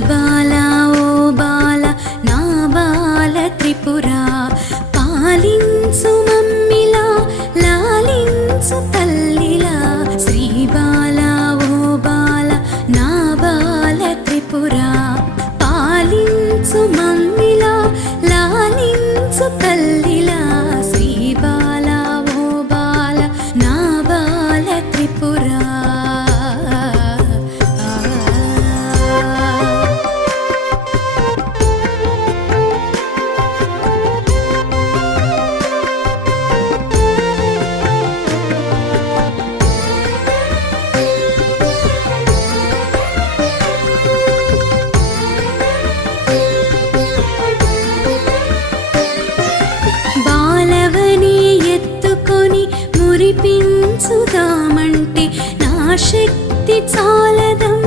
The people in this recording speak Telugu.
బాలా ఓ బాల నా బాల త్రిపురా పాలించు మమ్మిలా లాలించు తల్లిలా శ్రీ బాలా ఓ బాల నా బాల త్రిపురా పాలించు మమ్మిలా లాలించు తల్లిలా శ్రీ బాలా ఓ బాల నా బాల త్రిపురా బాలవని ఎత్తుకొని మురిపించుదామంటే నా శక్తి చాలదమ్మ